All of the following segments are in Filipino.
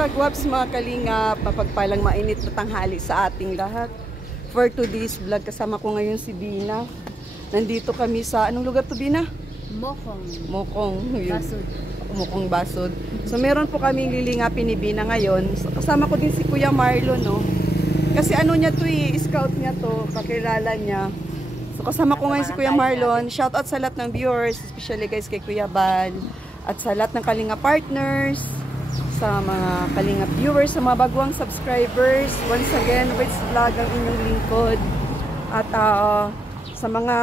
kagwaps, mga kalingap, mapagpalang mainit na tanghali sa ating lahat. For today's vlog, kasama ko ngayon si Bina. Nandito kami sa, anong lugar to, Bina? Mokong. Basod. Mokong Basod. So meron po kaming lilingapin ni Bina ngayon. So, kasama ko din si Kuya Marlon, no? Kasi ano niya to scout niya to, kakilala niya. So kasama ko ngayon si Kuya Marlon. Shout out sa lahat ng viewers, especially guys kay Kuya Bal. At sa lahat ng Kalinga partners, sa mga Kalinga viewers, sa mga baguang subscribers. Once again, Rich Vlog ang inyong lingkod. At sa mga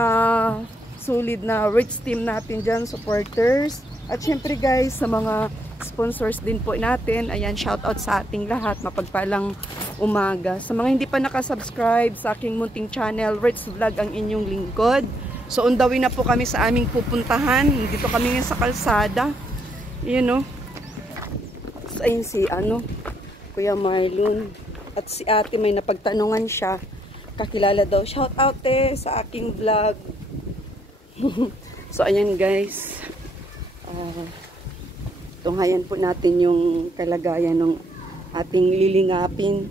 solid na Rich team natin dyan, supporters. At syempre guys, sa mga sponsors din po natin. Ayan, shout out sa ating lahat. Mapagpalang umaga. Sa mga hindi pa nakasubscribe sa aking munting channel, Rich Vlog ang inyong lingkod. So, on the way na po kami sa aming pupuntahan. Dito kami ngayon sa kalsada. Yun, no? So, ayun si, Kuya Marlon. At si ate, may napagtanungan siya. Kakilala daw. Shout out sa aking vlog. So, ayan guys. Tunghayan po natin yung kalagayan ng ating lilingapin.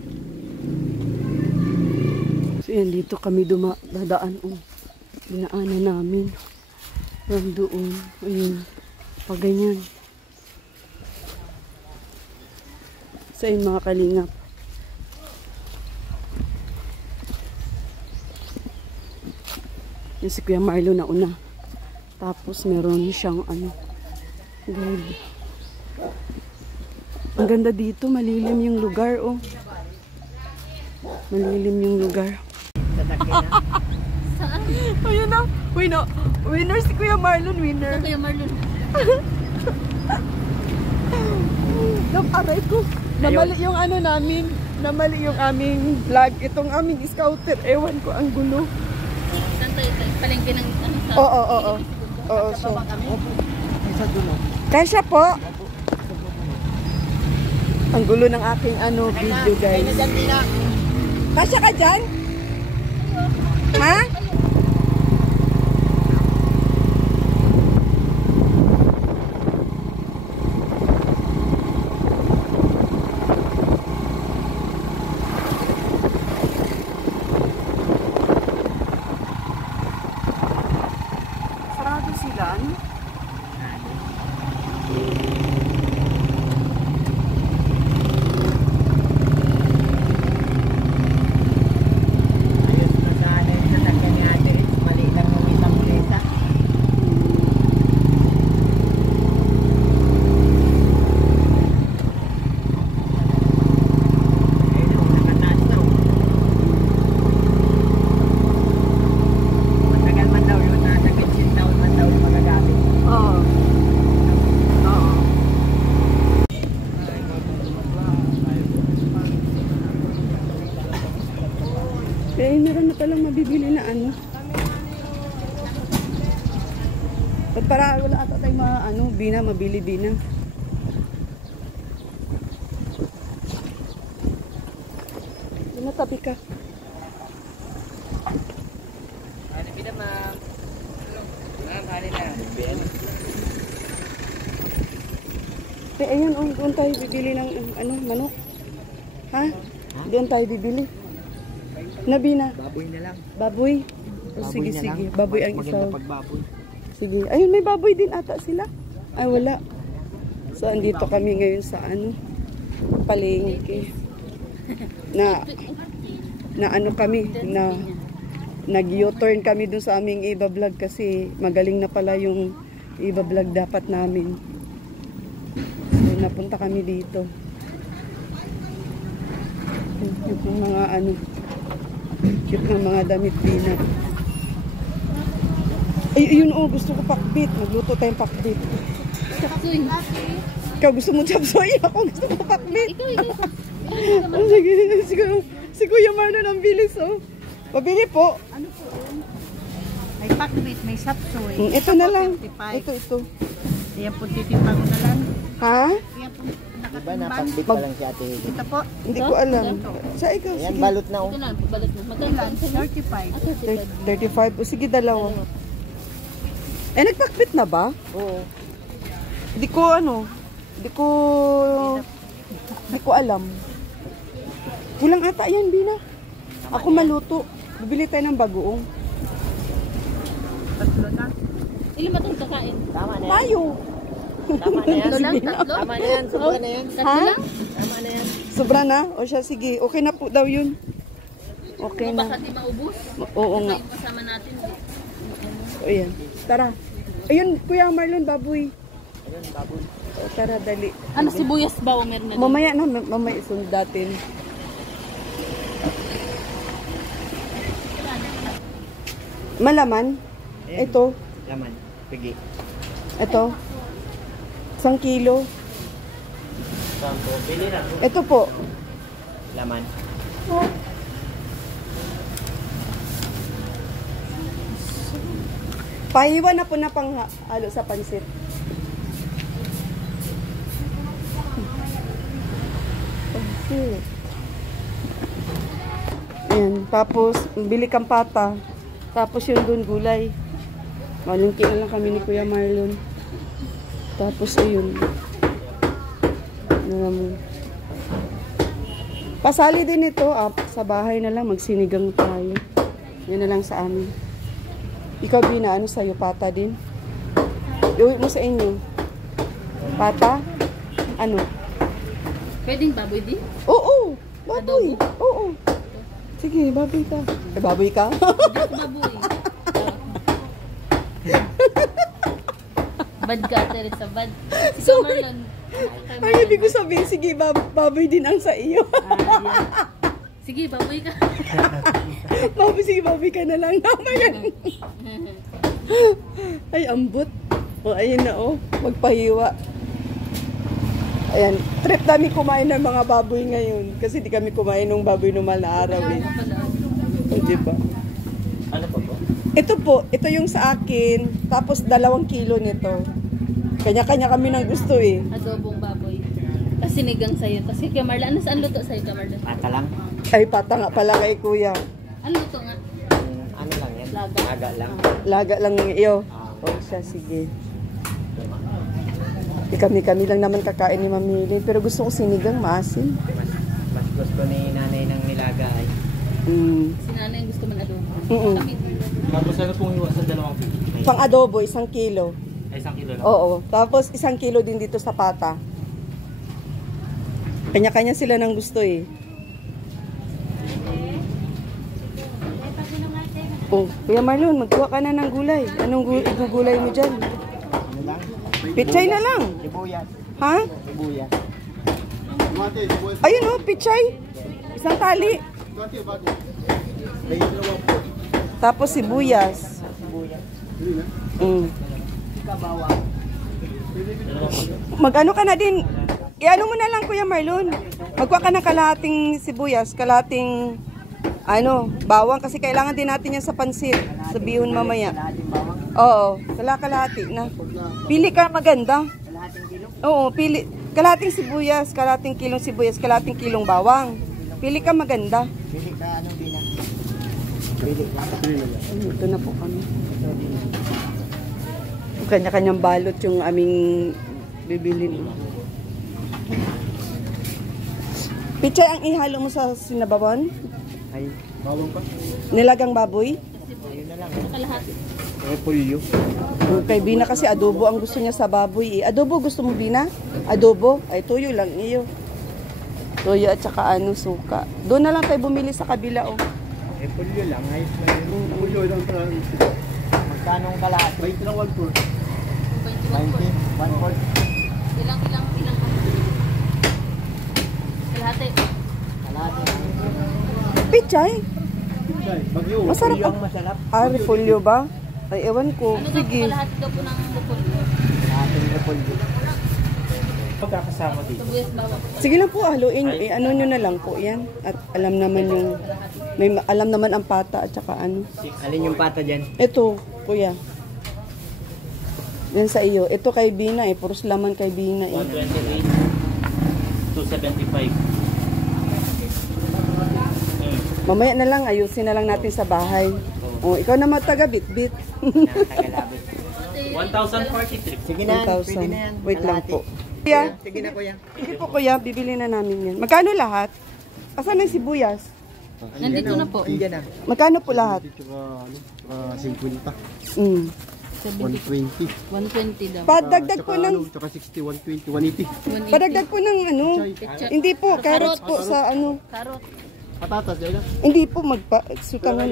So, yan, dito kami dadaan. Dinaanan namin. Doon. Ayun. Pag ganyan. So, yun mga kalingap. Yung si Kuya Marlo na una. Tapos, meron siyang guide. Ang ganda dito. Malilim yung lugar, oh. Malilim yung lugar. Ayun na. Winner si Kuya Marlon. Winner. Kuya Marlon. Aray ko. Namali yung namin. Namali yung aming vlog. Itong aming scouter. Ewan ko ang gulo. Saan tayo? Palengke ng Oo. So. Kasya po. Ang gulo ng aking video guys. Kasya ka dyan? Ha? Sarado sila, meron na palang mabibili na Ba't para wala ata tayong mabili Bina. Tabi ka. Ano Bina, ma'am? Ma'am, hali na. Ayan, doon tayo bibili ng manok. Ha? Doon tayo bibili. Bina. Baboy na lang. Baboy? Sige. Baboy ang isaw. Sige. Ayun, may baboy din ata sila. Ay, wala. So, andito kami ngayon sa palengke. Nag-U-turn kami dun sa aming iba-vlog kasi magaling na pala yung iba-vlog dapat namin. So, napunta kami dito. Yung mga cute ng mga damit Bina. Ay, yun gusto ko pakbit. Magluto tayong pakbit. Chapsuy. Ikaw gusto mo chapsuy? Ako gusto ko pakbit. Ikaw. Sige. Si Kuya Marlon ang bilis, Pabili po. Ano po? May pakbit, may chapsuy. Ito na lang. Ito. Ayan po, titimpang na lang. Ha? Ayan po, Diba, napakbit pa lang si Ate Hedy. Ito po. Hindi ko alam. Sa ikaw, Ayan, sige. balot na Ito lang, balot na. Magkano? 35. 35. O sige, dalawa. Nagpakbit na ba? Oo. Hindi ko Hindi ko alam. Kulang ata yan, Bina. Ako maluto. Bibili tayo ng bagoong. Tatlo na. Ilan ba itong kakain? Tama na yan. Tayo. Tama na yan. Tatlo lang? Tatlo? Tama na yan. Sobra na yan. Tatlo Ha? lang? Tama na yan. Sobra na? O siya, sige. Okay na po daw yun. Okay Baka na. di maubos. Oo nga. Yung kasama natin. O yan. Tara. Ayun, Kuya Marlon, baboy. Ayun, baboy. O, tara, dali. Ano, sibuyas ba o meron na doon? Mamaya na, mamaya isundatin. Malaman? Ayan. Ito. Laman. Pigi. Ito. 1 kilo. Sampo. Pili na. Ito po. Laman. Pahiwa na po na pang halo sa pansit. Pansit. Ayan. Tapos, bili kang pata. Tapos yung dun gulay. Malungki na lang kami ni Kuya Marlon. Tapos, ayun. Naman. Pasali din ito. Sa bahay na lang. Magsinigang tayo. Yan na lang sa amin. Ikaw, Bina, ano sa'yo? Pata din? Iuwi mo sa inyo. Pata? Ano? Pwedeng baboy din? Oo! Baboy! Oo! Sige, baboy ka. Baboy ka? Hindi ako baboy. Bad ka, Teresa, bad. Si Sorry. Marlon. Ay, ibig ko sabihin, sige, baboy din ang sa iyo. Sige, baboy ka. Baboy, sige, baboy ka na lang. Mamaya. Ay, ambot. O, ayun na, oh. Magpahiwa. Ayan, trip namin kumain ng mga baboy ngayon. Kasi di kami kumain ng baboy normal na araw eh. O, diba? Ano pa po? Ito po, ito yung sa akin. Tapos 2 kilo nito. Kanya-kanya kami ng gusto eh. Adobong baboy. Kasi nigang sa'yo. Kasi kay Marlon, ano saan luto sa'yo, kay Marlon? Pata lang. Ay, pata nga pala kay kuya. Ano luto nga? Ano lang yan? Laga. Laga lang. Laga lang iyo. O siya, sige. Kami lang naman kakain ni Mamili. Pero gusto ko sinigang, maasim. Mas gusto ni nanay ng nilaga ay. Si nanay gusto man adobo. Mm-mm. Kami, Tapos ano pong iwas sa 2 pigi? Pang adobo, 1 kilo. Ay, 1 kilo lang. Oo. Tapos 1 kilo din dito sa pata. Kanya-kanya sila ng gusto eh. Oh, Kuya Marlon, magkuha ka na ng gulay. Anong igugulay mo dyan? Ano lang? Pichay na lang. Sibuyas. Ha? Sibuyas. Ayun oh, pichay. Isang tali. Tapos sibuyas. Sibuyas. Mm. Bawang. Mag-ano ka na din. I-ano mo na lang, Kuya Marlon. Magkuha ka ng kalahating sibuyas, kalahating bawang kasi kailangan din natin yan sa pansit. Sa bihon mamaya. Kalahating bawang. Oo, kalahati na. Pili ka maganda. Kalahating kilo. Oo, pili. Kalahating sibuyas, kalahating kilong sibuyas, kalahating kilong bawang. Pili ka maganda. Pili ka anong bilang? Pili ka. Ito na po kami. Kanya-kanyang balot yung aming bibilin. Pichay ang ihalo mo sa sinabawan? Ay, bawang pa. Nilagang baboy? Ayun na lang. kalahati. Repolyo. Okay, Bina kasi adobo ang gusto niya sa baboy eh. Adobo gusto mo, Bina? Adobo? Ay, tuyo lang iyo. Tuyo at saka suka. Doon na lang tayo bumili sa kabila, oh. Repolyo lang. Ayos na yun. Repolyo lang para. Magkano ang kalahati? 20 lang 1/4. 21 1/4. Ilang. Kalahati. Kalahati. Pichay? Bagyo. Masarap Repolyo ang masarap. Repolyo ba? Ay, ewan ko. Ano daw po Sige. kalahati daw po ng repolyo? Kalahating repolyo. Pagkakasama dito. Sibuyas bawang. Sige lang po, haluin. Ano nyo na lang po yan. At alam naman yung... alam naman ang pata at saka ano. Alin yung pata dyan? Ito, kuya. Yan sa iyo. Ito kay Bina eh. Puros laman kay Bina eh. 128. 275. Mamaya na lang, ayusin na lang natin sa bahay. O, ikaw naman taga bit-bit. Tagalabit. 1,043. Sige na, pwede na yan. 1,000. Wait lang Kalahati. po. Kuya, Sige na kuya. sige po kuya, bibili na namin yan. Magkano lahat? Asan ang sibuyas? Nandito na po. Andiyan na. Magkano po lahat? Tsaka 50. Mm. 120. 120 daw. Padagdag po ng, Tsaka 60, 120, 180. 180. padagdag po ng ano. Ketchup. Hindi po, carrots po sa ano. Karot. Patatas, dahil lang. Hindi po magpa-sutangan.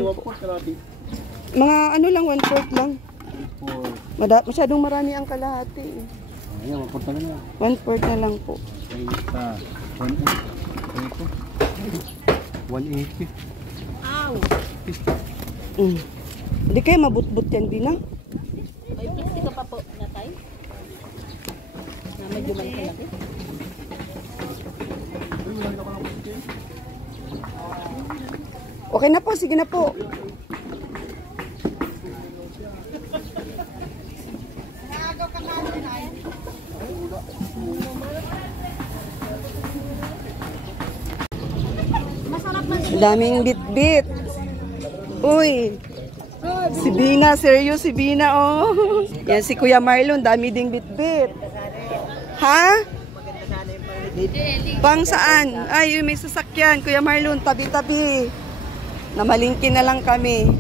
Mga ano lang, 1/4 lang. Masyadong marami ang kalahati. Eh. Ayan, 1/4 na. 1/4 na lang po. Ay, sa 180. Ow! Mm. Hindi kayo mabutbut yan, Bina? May plastic ka pa po na tayo? Na medyo malaki. Okay na po, sige na po. Daming bit-bit. Uy. Si Bina, serious si Bina, oh. Yan si Kuya Marlon, dami ding bit-bit. Ha? Pang saan? Ay, may sasakyan. Kuya Marlon, tabi-tabi. Namalingki na lang kami.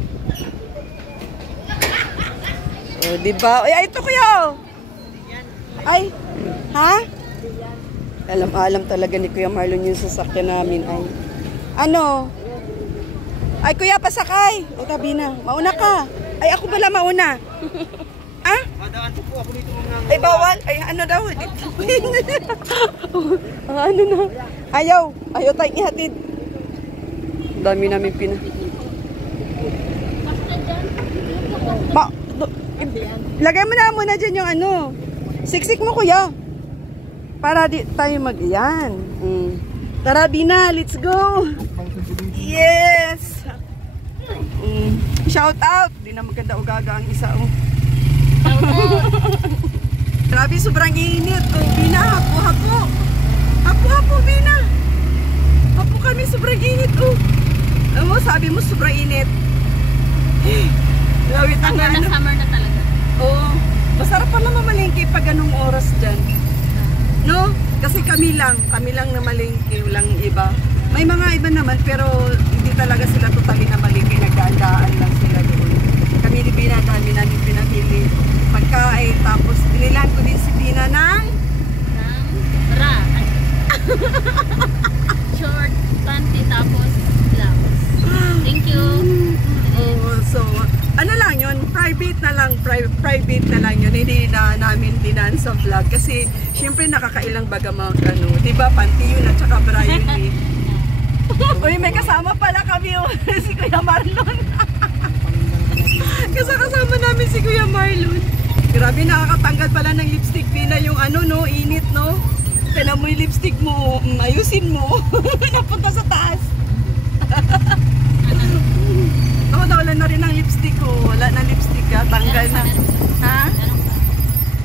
Oh, diba? Ay, ito kuya, oh. Ay, ha? Alam talaga ni Kuya Marlon yung sasakyan namin. Ay, ano? Ay, kuya, pasakay. O, tabi na. Mauna ka. Ay, ako pala mauna. Ah? Ay, bawal. Ay, ano daw? Dito. Ano na? Ayaw tayong ihatid. Dami namin lagay mo na muna dyan yung ano. Siksik mo, kuya. Para di tayo yan. Tara, Bina, let's go. Yes. Shout out. Di na maganda ugaga ang isa. Oh. Grabe, sobrang init. Oh, Bina, hapo. Hapo, Bina. Hapo kami, sobrang init. Oh. Alam mo, sabi mo, sobrang init. Lawit ang ano. Summer na talaga. Oo. Masarap pala mamalengke pag anong oras dyan. No? Kasi kami lang na malengke, walang iba. May mga iba naman, pero hindi talaga sila totally na malengke. Nagdaan-daan lang sila doon. Kami ni Bina, dami namin pinamili. Pagkain, tapos binilan ko din si Bina ng Bra. Short, panty, tapos blouse. Thank you. Oh, so, ano lang yun, private na lang yun, hindi na namin dinan sa vlog kasi syempre nakakailang baga mga ano, diba, panty yun at saka bra yun eh. Uy, may kasama pala kami si Kuya Marlon. Kasama namin si Kuya Marlon. Grabe, nakakatanggal pala ng lipstick, Bina, yung ano, no, init, no. Kaya mo yung lipstick mo, ayusin mo. Napunta sa taas. Ako wala na rin ang lipstick ko. Wala na lipstick ka. Tanggal na. Ha?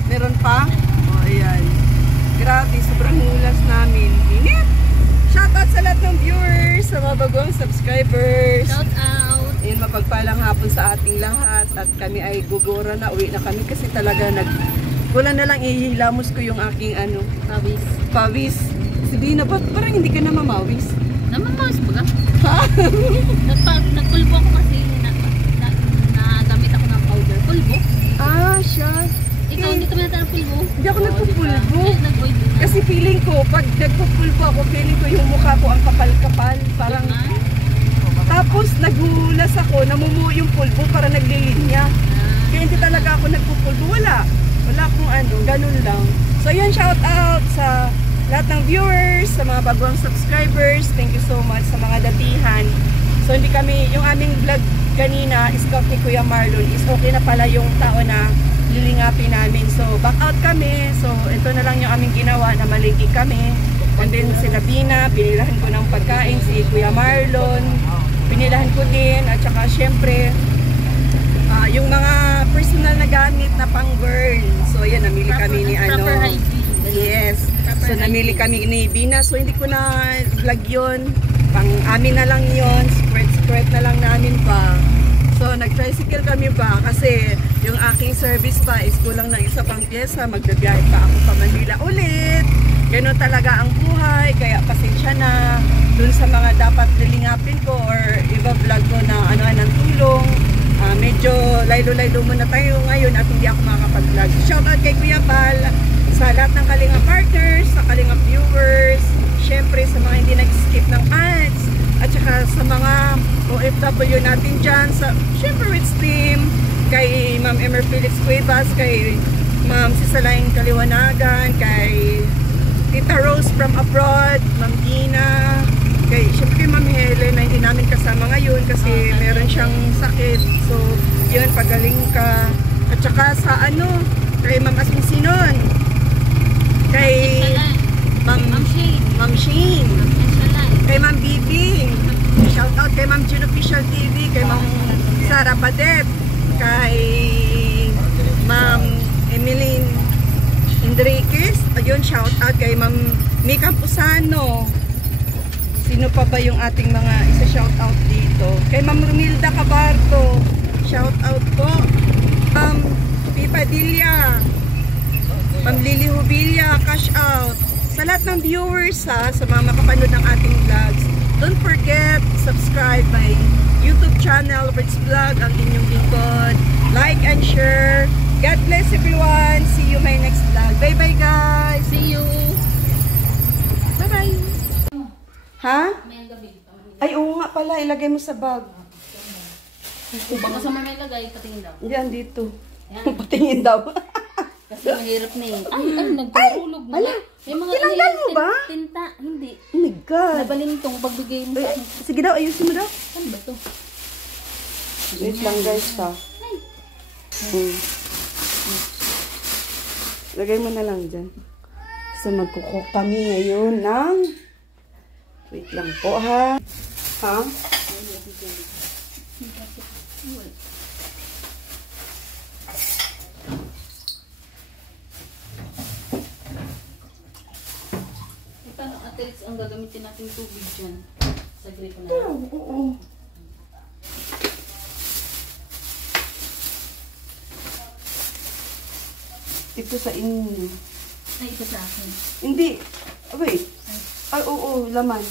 Meron pa? O, ayan. Grabe, sobrang hulas namin. Init! Shoutout sa lahat ng viewers, sa mga bagong subscribers. Shout out. Ayun, mapagpalang hapon sa ating lahat. At kami ay gugura na. Uwi na kami kasi talaga wala na lang ihilamos ko yung aking ano. Pawis. Sabihin na, ba't parang hindi ka na mamawis? Namamawas ba ka? Ha? Nagpulbo ako kasi nagamit ako ng powder. Pulbo? Ah, siya. Ikaw, hindi ka man natin ng pulbo? Hindi ako nagpupulbo. Nag-void na. Kasi feeling ko, pag nagpupulbo ako, feeling ko yung mukha ko ang kapal-kapal. Parang, tapos naghulas ako, namumuo yung pulbo para naglilinya. Kaya hindi talaga ako nagpupulbo. Wala akong ano, ganun lang. So yun, shout out sa lahat ng viewers, sa mga bagong subscribers. Thank you so much sa mga datihan. So hindi kami, yung aming vlog kanina, scout ni Kuya Marlon, is okay na pala yung tao na lilingapin namin. So back out kami. So ito na lang yung aming ginawa, na malingki kami. And then sila Bina, binilahan ko ng pagkain, si Kuya Marlon, binilahan ko din. At saka syempre, yung mga personal na gamit na pang girl. So ayan, namili kami ni ano. Proper hygiene. Yes. So namili kami ni Bina. So hindi ko na vlog yun. Pang amin na lang yun. Squirt na lang namin pa. So nag-tricycle kami pa kasi Yung aking service pa is kulang ng isa pang pyesa. Magbabiyahe pa ako pa Manila ulit. Ganun talaga ang buhay. Kaya pasensya na dun sa mga dapat lilingapin ko or iba-vlog ko na ano ng tulong. Medyo laylo-laylo muna tayo ngayon at hindi ako makakapag-vlog. Shoutout kay Kuya Bal, sa lahat ng Kalinga partners, sa Kalinga viewers, syempre sa mga hindi nag-skip ng ads, at saka sa mga OFW natin dyan, syempre with team, kay Ma'am Emer Felix Cuevas, kay Ma'am Sisalaing Kaliwanagan, kay Tita Rose from abroad, Ma'am Gina, syempre kay Ma'am Helen na hindi namin kasama ngayon kasi meron siyang sakit. So, yun, pagaling ka. At saka sa kay Ma'am Asmisinon, kay Ma'am Shane, kay Ma'am Bibi, shout out kay Ma'am June Official TV, kay Ma'am Sara Badet, kay Ma'am Emeline Enriquez, ayun, shout out kay Ma'am Mika Pusano. Sino pa ba yung ating mga isa-shout out dito? Kay Ma'am Romilda Cabarto, shout out po. Ma'am Pipa Dilla, Ma'am Lily Hubilla, cash out. Sa lahat ng viewers sa mga makapanood ng ating vlogs, don't forget, subscribe my YouTube channel, Rich Vlog, ang inyong lingkod. Like and share. God bless everyone. See you my next vlog. Bye-bye guys. See you. Bye-bye. Ha? May gabi. Ay, oo nga pala. Ilagay mo sa bag. Baka sa may lagay, patingin daw. Yan, dito. Yan. Patingin daw. Kasi mahirap na eh. Ay, nagtutulog na. Ala, May mga tinanggal mo ba? Tinta, hindi. Oh my God. Nabalintong pagbigay mo sa akin. Sige daw, ayusin mo daw. Saan ba to? Wait lang guys ha. Lagay mo na lang dyan. So magkukok kami ngayon ng... Wait lang po ha. Ha? Paano, Ate Ritz, ang gagamitin natin tubig dyan? Sa gripo na. Oo. Ito sa inyo. Ay, ito sa akin. Hindi. Wait. Ay, oo, laman.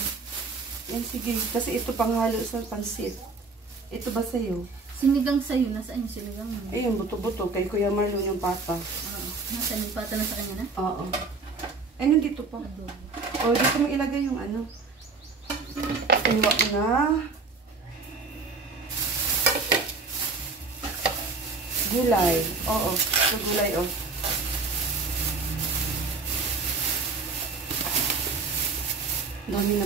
Yan, sige. Kasi ito panghalo sa pansit. Ito ba sa'yo? Sinigang sa'yo. Nasaan yung sinigang mo? Ayun, buto-buto. Kay Kuya Marlon yung pata. Oo. Nasaan yung pata na sa kanya na? Oo. Ay, nandito pa. Adobo. O, dito mo ilagay yung ano. Iwa ko na. Gulay. Oo. Ito gulay, oh. Dami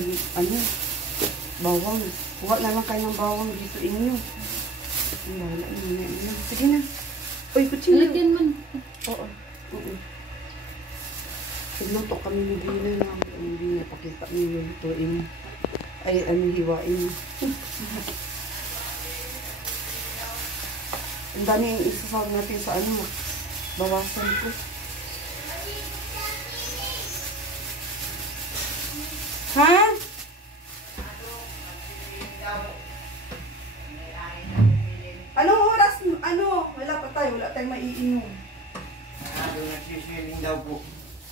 bawang. Kuha na lang kayo ng bawang dito inyo. Wala, sige na. Uy, kutsina. Lagyan man. Oo. Nagluto kami ni Dina na. Hindi niya pakita niyo lutuin. Ay, hiwain. Ang daming isasawag natin sa bawasan ko. Ha? Anong oras? Wala pa tayo. Wala tayong maiinom. Nagsiswimming daw po.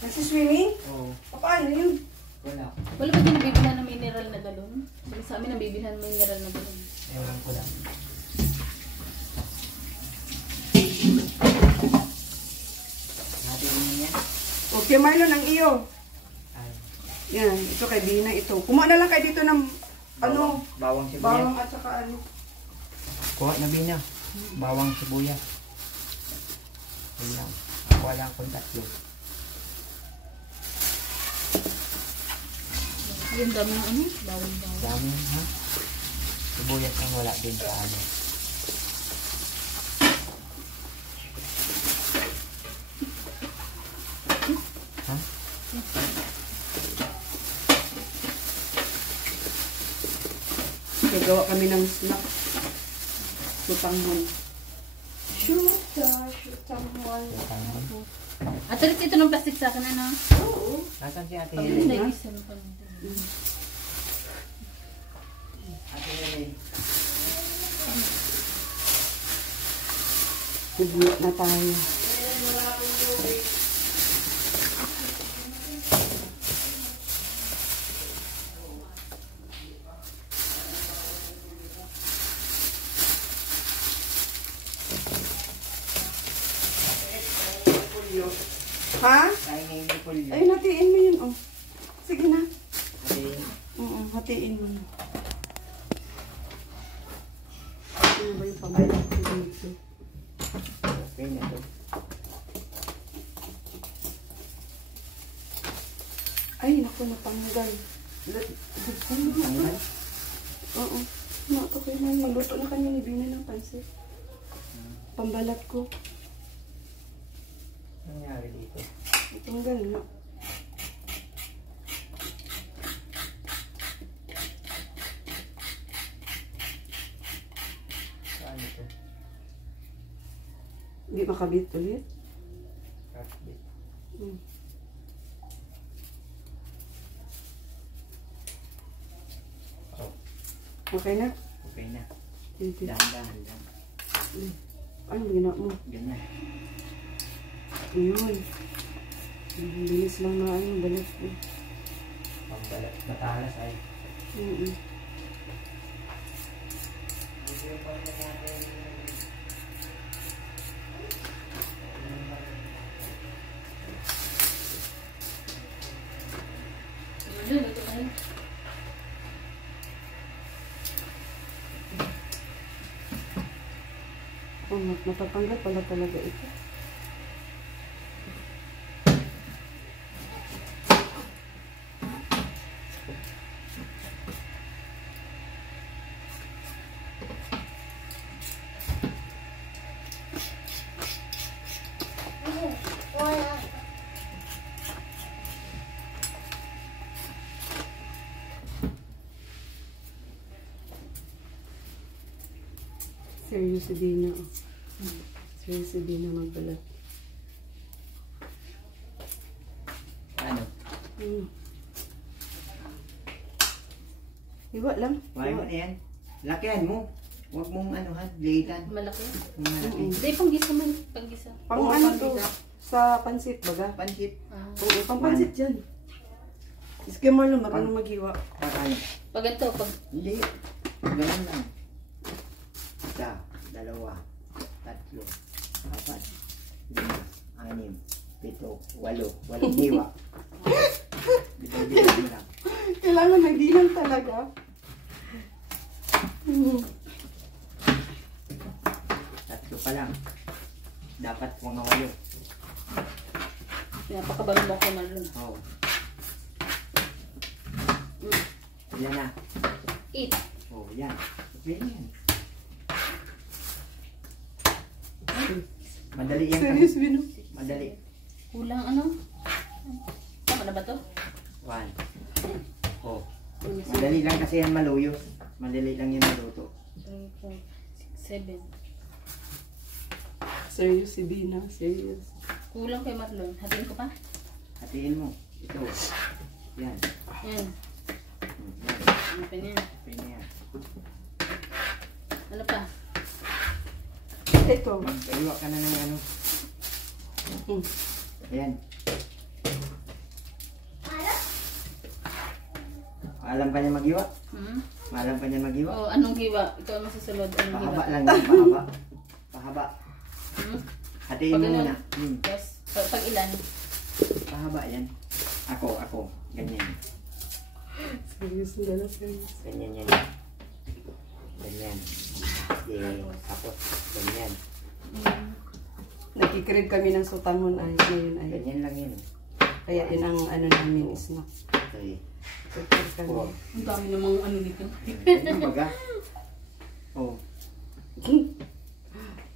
Nagsiswimming? Oo. Paano yun? Wala. Wala ba din nabibilhan ng mineral na galon? Sabi sa amin, nabibilhan ng mineral na galon. Ewan ko lang. Natin niya. Okay, Marlon, ang iyo. Ay. Yan, ito kay Bina ito. Kumuha na lang kayo dito ng Bawang sibuyas. bawang at saka Kuha na Bina. Bawang sibuyas. Yun lang. Ako lang kung tatlo. Yung dami ng bawang. Dami ha. Sibuyas ang wala din sa ano. Ha? gagawa kami ng snack. Sutanghon. Sutanghon. At ulit ito ng plastic sa akin, ano? Oo. Nasaan si Ate Pag Helen? nag-isa mo pa nito. Ate Helen. Nagluto na tayo. Ha? Kaya ngayon ni Pulyo. Ay, hatiin mo yun, oh. Sige na. Hatiin. Oo, hatiin mo na. Ano ba yung pamilya ko dito? Okay na to. Ay, naku, natanggal. Tanggal? Oo. Okay na. Magluto na kanya ni Bina ng pansit. Pambalat ko. Ano nangyari dito? Natanggal na. Saan ito? Hindi makabit ulit. Crackbait. Oh, Okay na? okay na. Dito. Dahan-dahan lang. Ano ginawa mo? Ganyan. Ayun. Ang bilis lang na ano, balat ko. Pambalat. Matalas ay. Luto tayo. Oh, matatanggal pala talaga ito. Seryoso din na. Seryoso din na magbalat. Ano? Iwa lang. Kuhain mo na yan. Lakihan mo. Huwag mong anuhan. Liitan. Malaki. Malaki. Hindi, panggisa man. Panggisa. Pang Oo, ano pang to? isa. Sa pansit baga? Pansit. Oo, pang pansit yan. Sige mo lang, marunong maghiwa. Kakain. Pag ito, pag... Hindi. Ganun lang. Isa, dalawa, tatlo, apat, lima, anim, pito, walo. Walong hiwa. Bitaw-bitaw lang. Kailangan nagdilang talaga. Tatlo pa lang. Dapat mga walo. Pinapakabago mo ako malun. Oo. Yan na. Eat. Oh, yan. Okay yan. Madali yan. Serious, Bino? Madali. Kulang ano? Tama na ba to? 1. Oh. Madali lang kasi yan maluyos. Madali lang yan maluto. 3, 4, 6, 7. Serious si Bina, serious. Kulang kay Marlon. Hatiin ko pa? Hatiin mo. Ito. Yan. Yan. Yan. Ano pa niyan? Okay na yan. Ano pa? Ito. Magkaliwa ka na ng ano. Ayan. Alam ka niya mag-iwa? Alam ka niya mag-iwa? Oh, anong hiwa? Ikaw ang masusunod. Anong hiwa? Pahaba lang yan. Pahaba. Pahaba. Hatiin mo Pag muna. Yes. Pag ilan? Pahaba yan. Ako. Ganyan. Serious na lang, serious. Ganyan yan. Ganyan. Tapos, ganyan. Nakikrib kami ng sutangon ay ngayon ay. Ganyan lang yun. Kaya yun ang ano namin is na. Okay. Prepare kami. Ang dami namang ano dito. Ganyan baga. Oh.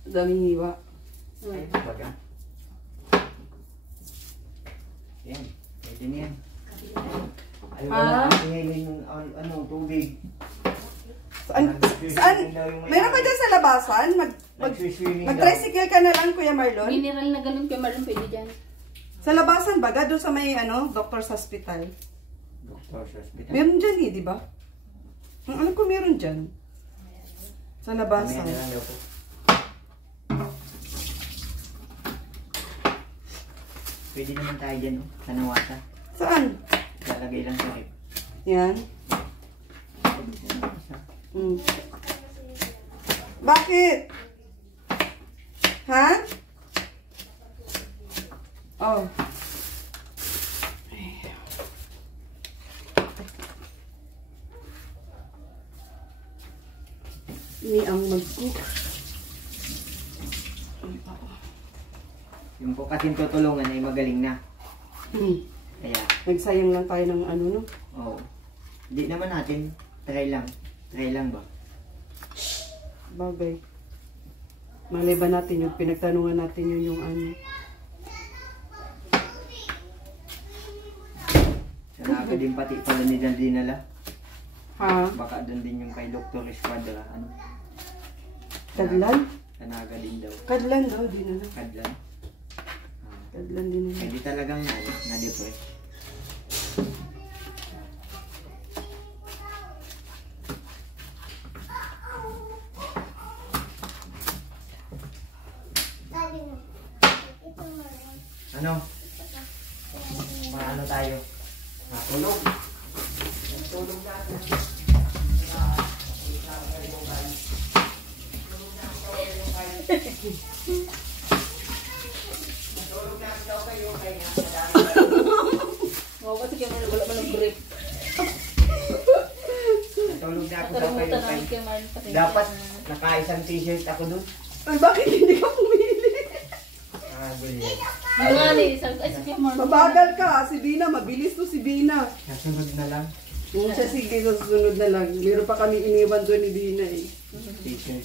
Daming hiwa. Ay, baga. Yan. Pwede na yan. Ay, wala ngayon yung tubig. Saan? Meron ka dyan sa labasan? Mag-tricycle ka na lang, Kuya Marlon? Mineral na ganun kay Marlon, pwede dyan. Sa labasan baga, doon sa may doctor's hospital. Doctor's hospital. Meron dyan di ba? Ang alam ko meron dyan. Sa Mamaya labasan. na lang daw po. Pwede naman tayo dyan, oh. Tanawasa. Saan? Lalagay lang sa rep. Yan. Bakit? Ha? Oh. Ini ang mag-cook. Yung po kasing tutulungan ay magaling na. Kaya, Nagsayang lang tayo ng ano, no? oo. Hindi naman natin. Try lang. Try lang ba? Bagay. Malay ba natin yung pinagtanungan natin yun yung ano. Sanaga din pati pala nila dinala. Ha? Baka doon din yung kay Dr. Esquadra. Ano? Kadlan? Sanaga din daw. Kadlan daw, di na lang. Kadlan. Kadlan din na. Hindi talagang ano, na-depress. Ano? Paano tayo? Natulog. Natulog natin. Natulog natin daw kayo kaya nga Wow, kasi kaya wala man ng grip. natulog na ako daw kayo Nakalimutan kaya namin kay Marlon pati. dapat naka-isang t-shirt ako dun. Ay, bakit hindi ka pumili? Ganyan. Yung nga ni, sabi ko, ay sige Marlon. Mabagal ka, si Bina. Mabilis to si Bina. Nasunod na lang. Yung siya, sige, susunod na lang. Meron pa kami iniwan doon ni Bina eh. T-shirt.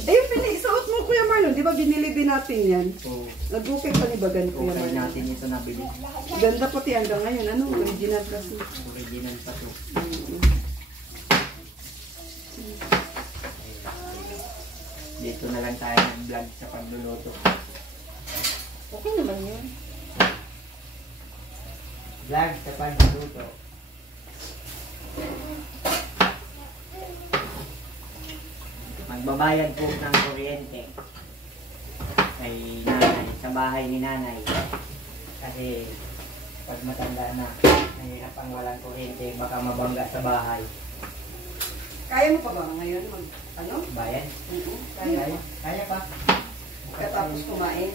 Eh, yung isuot mo, Kuya Marlon. Di ba binili din natin yan? Oo. Nag-okay pa ni Bagan, Kuya Okay Marlon. natin ito nabili. Ganda pati hanggang ngayon. Ano? Original kasi. Original pa to. Dito na lang tayo nag-vlog sa pagluluto. Okay naman yun. Vlog sa pagluluto. Magbabayad po ng kuryente kay nanay, sa bahay ni nanay. Kasi pag matanda na, mahirap ang walang kuryente, baka mabangga sa bahay. Kaya mo pa ba ngayon mag, ano? Bayan? Kaya. Kaya pa. Katapos kumain.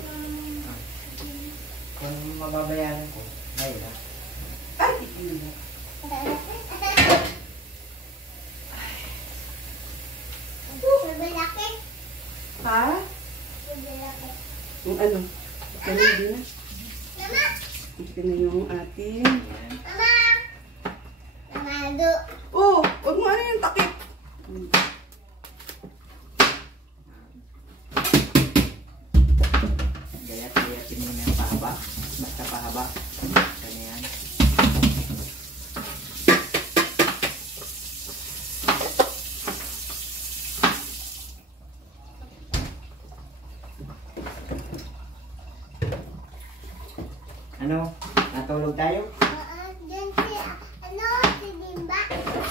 Kung mababayaran ko, bayad na. Ay, hindi mo. Ha? Yung ano? Ganun din na. Ito na yung ating. Ayan. Oh, wag mo ano yung takip. Gayat-gayatin mo na yung pahaba. Basta pahaba. Ganyan. Ano? Natulog tayo?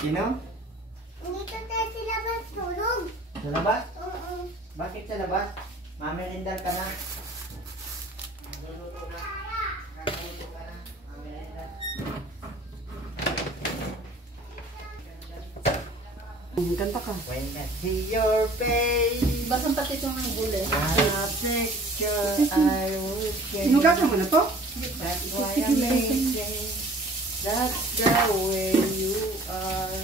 Sino? Sa labas? Bakit sa labas? Mamerindal ka na. Nagluluto na. Nagluluto ka na. Mamerindal. Kanta ka. When I see your face, Basang pati itong gulay. a picture I would get. Sinugasan mo na to? That's why I'm thinking. That's the way you are.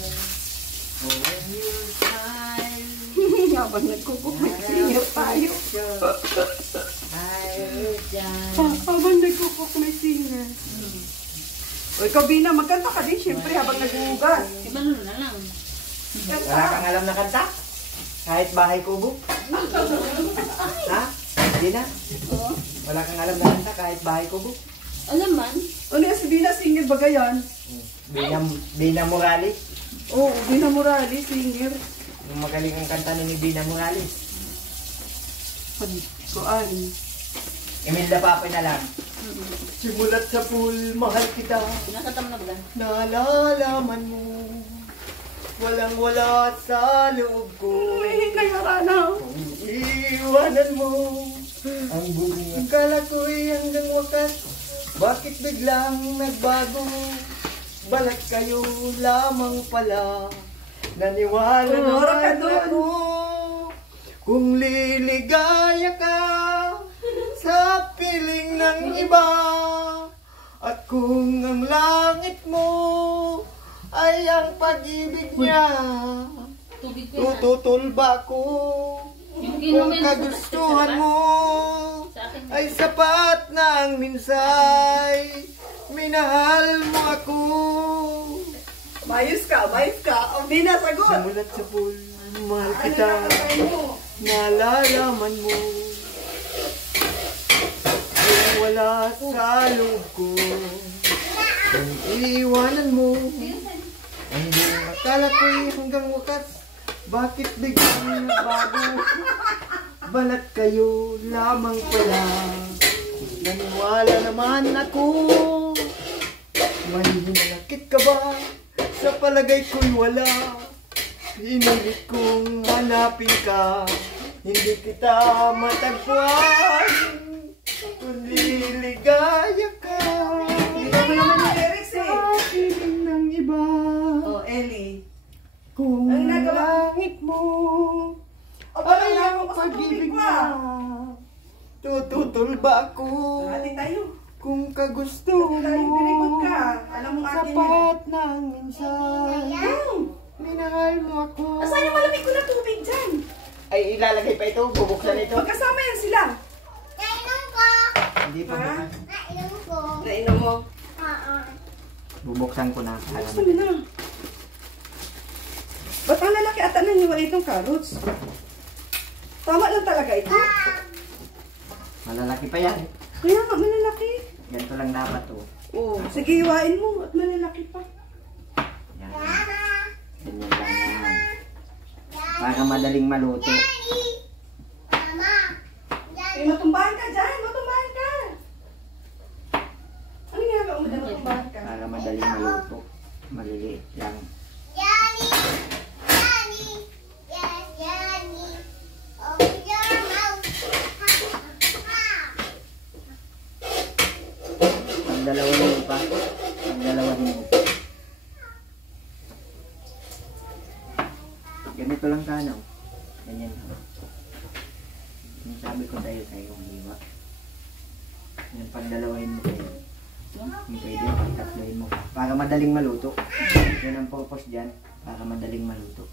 Oh, when you smile. Habang nagkukuk, may singer tayo. I would die. Habang nagkukuk, may singer. O ikaw, Bina, magkanta ka din, syempre, habang naghugas. Iba na lang. Wala kang alam na kanta? Kahit bahay kubo? Ha? Hindi na? Oo. Wala kang alam na kanta kahit bahay kubo? Alam man. Ano yan, si Bina, singer ba gayan? Bina Morales. Oo, Bina Morales, singer. Yung magaling ang kanta ni Bina Morales. Kuan. Imelda Papoy na lang. Simulat sa pool, mahal kita. Nakatam na ba? Nalalaman mo. Walang wala sa loob ko. Ay, kaya Rana. Kung iwanan mo. Ang buong akala ko'y hanggang wakas, bakit biglang nagbago? Balat kayo lamang pala, naniwala Tumura ka naman dun. ako. Kung liligaya ka sa piling ng iba, at kung ang langit mo ay ang pag-ibig niya, Tubig ko na. tututol ba ko? Yung Kung inumin kagustuhan mo sa akin. ay sapat na ang minsay, minahal mo ako. Mayos ka. O, di na, sagot. Simulat sa pool, mahal Ano kita, na kantay mo? nalalaman mo. Kung wala sa loob ko, kung iiwanan mo, ang buong akala ko'y hanggang wakas, bakit biglang nagbago? Balat kayo lamang pala, naniwala naman ako. May hinanakit ka ba? Sa palagay ko'y wala. Hinilit kong hanapin ka, hindi kita matagpuan. Kung liligaya ka, Hindi mo naman yung lyrics eh. sa piling ng iba. Oh, Ellie. Kung Ang nagawa- langit mo O, ay pala ang mo sa pag-ibig tubig na, tututol ba ako? Ate tayo. Kung kagustuhan Tayo, mo, very good ka. Alam mo akin yan. sapat ng minsan, minahal mo ako. Asan yung malamig ko na tubig dyan? Ay, ilalagay pa ito, bubuksan ito. Magkasama yan sila. Hindi pa Ha? buksan. Nainom mo. Bubuksan ko na. Gusto mo na. Ba't ang lalaki ata na niwala itong carrots? Tama lang talaga ito. Malalaki pa yan. Kaya nga, malalaki. Ganito lang dapat to. Oh, sige, iwain mo at malalaki pa. Yan. Ganyan lang yan. Para madaling maluto. Eh, matumbahan ka dyan, matumbahan ka. Ano nga ba? Matumbahan ka. Para madaling maluto. Maliliit lang. Pagdalawahin mo pa. Pagdalawahin mo. Ganito lang sana. Oh. Ganyan. Yung sabi ko tayo hiwa. Yan, pagdalawahin mo kayo. Yung pwede, pagtatlohin mo. Para madaling maluto. Yan ang purpose dyan. Para madaling maluto.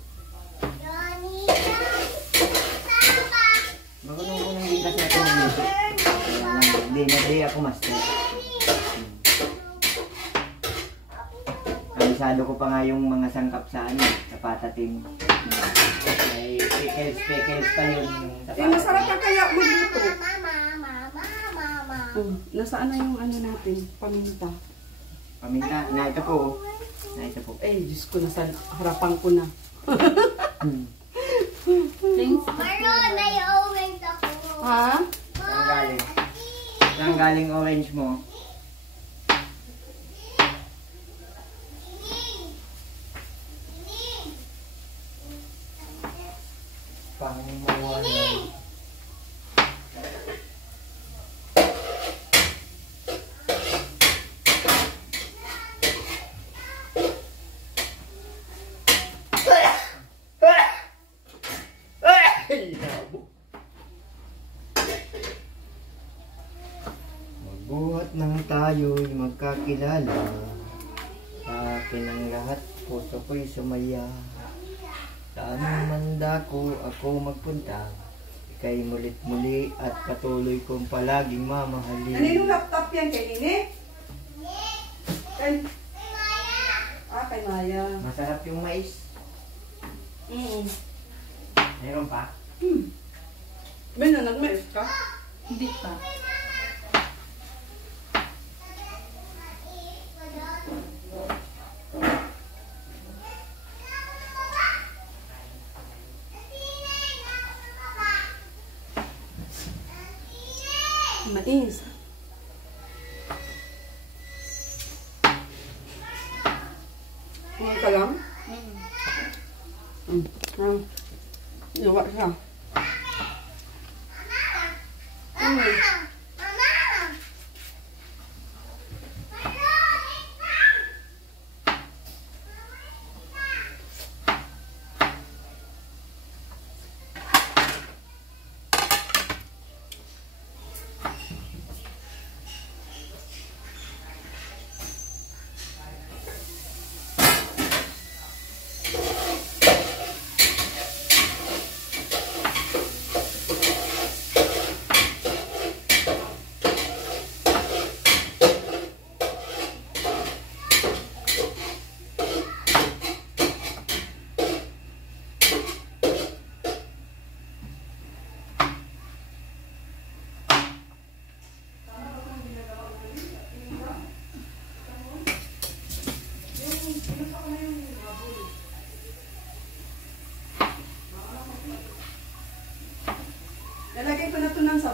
Marunong ko nang likas natin magluto. Kaya lang, hindi ako master. Alisado ko pa nga yung mga sangkap sa ano, sa patatim. May pickles pa yun. Sa Eh, masarap patatim. ka kaya magluto. Nasaan na yung ano natin? Paminta. Paminta, na ito po. Oh. Na ito po. Eh, Diyos ko, nasa harapan ko na. Thanks. Ha? Saan galing? Saan galing orange mo? Pangimuwanan. Magbuhat nang tayo'y magkakilala. Sa akin ang lahat, puso ko'y sumaya. Saan man dako ako magpunta, ika'y mulit muli at patuloy kong palaging mamahalin. Ano yung laptop yan kay Nini? Kay... kay Maya. Masarap yung mais. Meron pa? May nanagmais ka? Hindi pa. Mais. Ngayon ka lang? Nawa siya.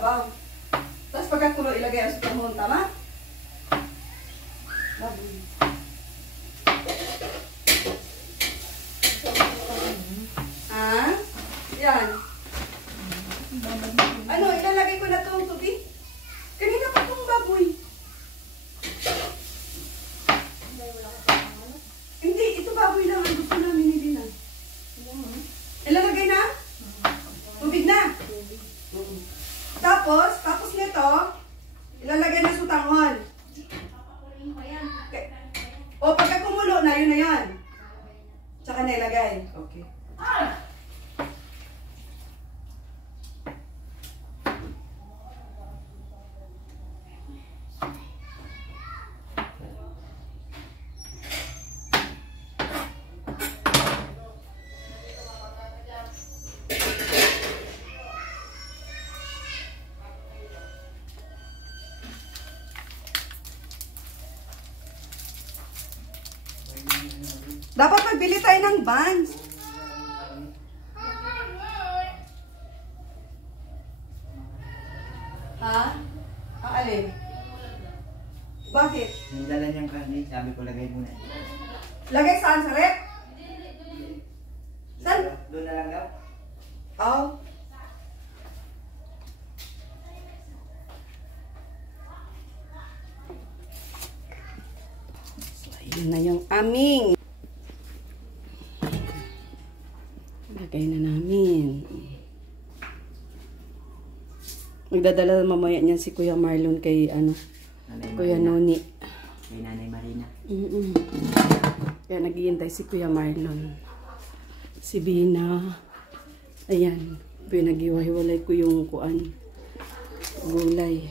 ibabaw. Tapos pagkakulo, ilagay ang sutahon. Tama? Baboy. Ah? Yan. Ano, ilalagay ko na itong tubig? Kanina pa itong baboy. Hindi, ito baboy lang ang gusto namin hindi na. Ilalagay na? Tubig na? Tapos nito, ilalagay na sutanghon. O, pagka kumulo na, yun na yan. Tsaka na ilagay. Okay. Dapat magbili tayo ng buns. Ha? Ang alin? Bakit? Yung dala niyang karne, sabi ko lagay muna. Lagay saan? Sa rep? Saan? Doon na lang daw. Oh. So, ayun na yung aming. Lagay na namin. Magdadala mamaya niyan si Kuya Marlon kay Kuya Noni. Kay Nanay Marina. Kaya naghihintay si Kuya Marlon. Si Bina. Ayan. Pinag-iwahiwalay ko yung gulay.